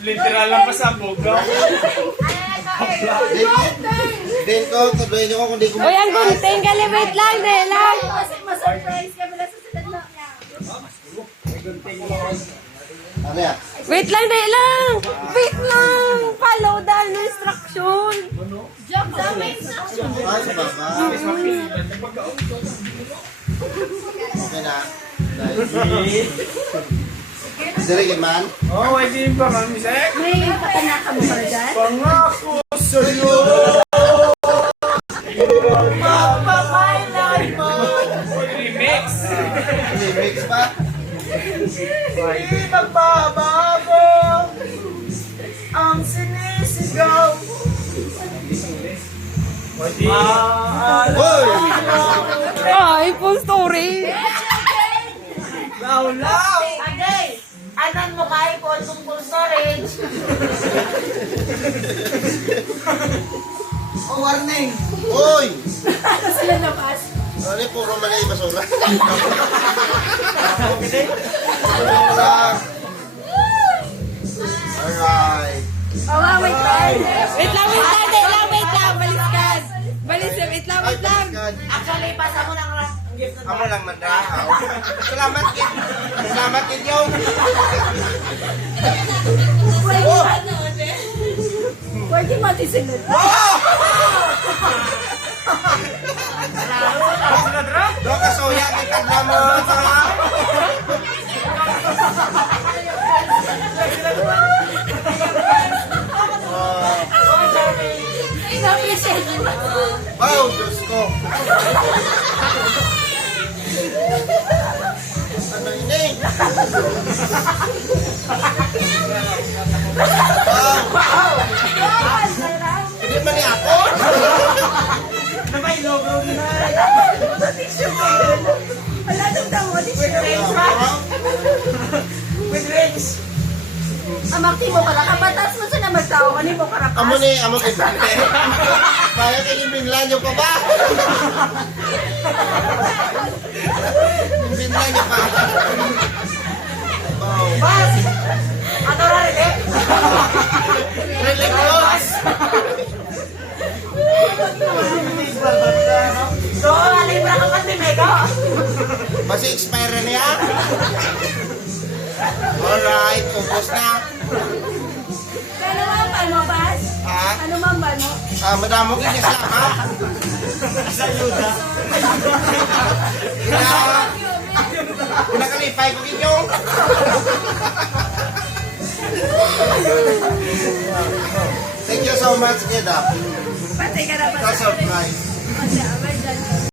Literal lang pasabog. Din ko, tuloy niyo ko kung di ko. Uy, ang gunting ka, wait lang, dahil lang. Ma-surprise ka pala sa sinadlo niya. Ano yan? Wait lang, dahil lang. Wait lang. Follow the instruction. Joke sa may instruction. Ah, sa baba. Okay na. Sige man. Oh, hindi pa kami sek. May patanaka mo pala dyan? Pangako sa'yo. Mapapailan mo. Remix. Remix pa? Hindi magbabago ang sinisigaw. Hoy! Ay, full story. Laulaw. Agay! Anan mo kay po tungkol storage? Oh, warning. Hoy! Ano sila labas? Ano yung puro malay basura? Alright. Oh, wait lang. Wait lang, dahil lang, wait lang. Balis ka. Balis, wait lang, Ay, wait lang. balikan. Actually, pasa mo ng gift na Amo lang mandahaw. Salamat kid. Salamat kid yung. Pwede matisinod. Do ka soya kay tagla mo. Wow, Diyos ko. Ano ini? Wow. Hindi ba ni ako? Wala nang tamo. with rings. Amakti mo pala. Kabatas mo sa na magtao. Ano mo karapas? Amo ni, amo kay Bante. Kaya kay Binlan yung pa ba? Binlan yung pa. Wow. Bas! Ano na rin eh? Relay ko. So, alibra ka kasi mega. Basi expire na niya. Alright, ubos na. Ano mambal mo, Bas? Ha? Ano mambal mo? Madamo kinis lang, ha? Sa yuda. Pinakalipay ko kinyo. Thank you so much, Kida. Pati ka na ba? Sa surprise. Pati, abay dyan.